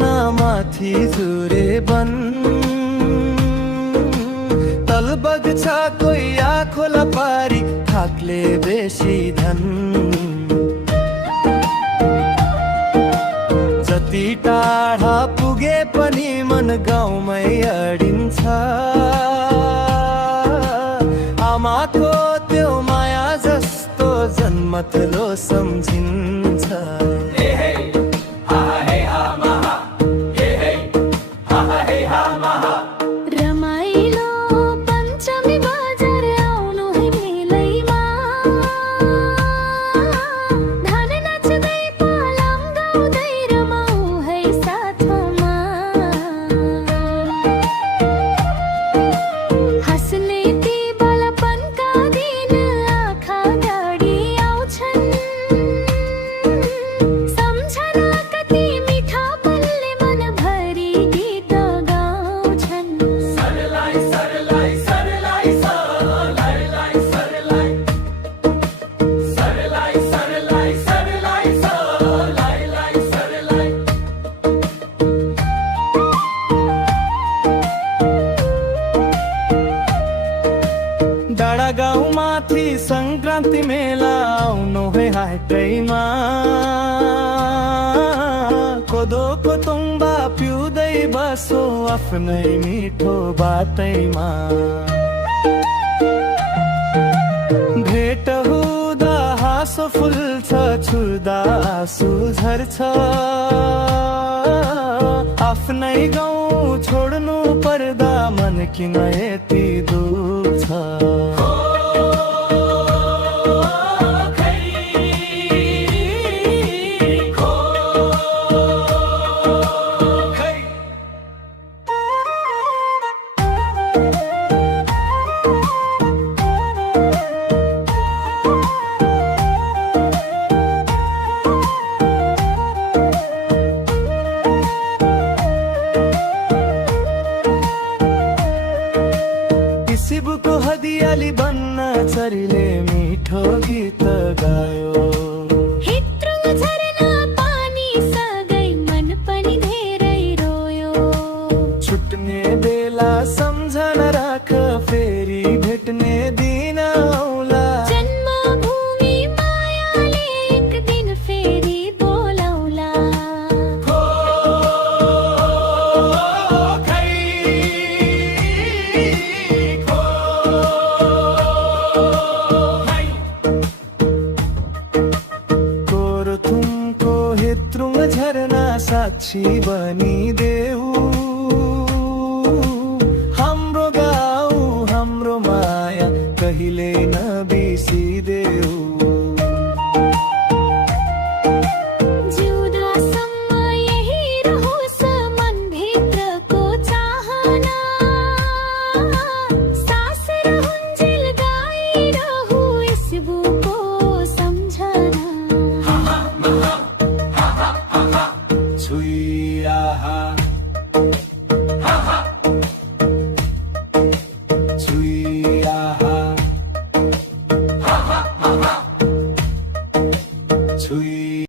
झरना माथि जुरे बन तल बग्छ कोही आखोला पारी थाक्ले बेसी धन जति टाढा पुगे पनि मन गाउँमै अडिन्छ आमाको त्यो माया जस्तो जन्मथलो सम्झिन्छ रमाइलो पञ्चमी बजार आउनु है मेलैमा धान नाच्दै पालाङ गाउँदै रमाऊ है साथमा हाँस्ने ती बालपनका दिन आँखा अगाडि आउँछन् सम्झना कति मिठा पलले मनभरि गीत गाउँछन् डाँडा गाउँमाथि संक्रान्ति मेला आउनु है हाटैमा कोदोको तुम्बा पिउँदै बसो आफ्नै मिठो बाटैमा भेट हुँदा हाँसो फुल्छ छुँदा आँसु झर्छ आफ्नै गाउँ छोड्नु पर्दा मन किन यति दुख्छ शिवको हदियाली बन्न चरीले मिठो गीत गायो हित्रुङ झरना पानी सँगै मन पनि धेरै रोयो छुट्ने बेला सम्झना राख फेरि भेट्ने दिन आउला जन्मभूमि मायाले एक दिन फेरि बोलाउला तुमको हित्रुङ झरना साक्षी बनिदेऊ हाम्रो गाउँ हाम्रो माया कहिले नबिर्सिदेऊ जिउँदासम्म यही रहोस् मनभित्रको चाहना सास रहन्जेल गाइरहु शिवको सम्झना छुइया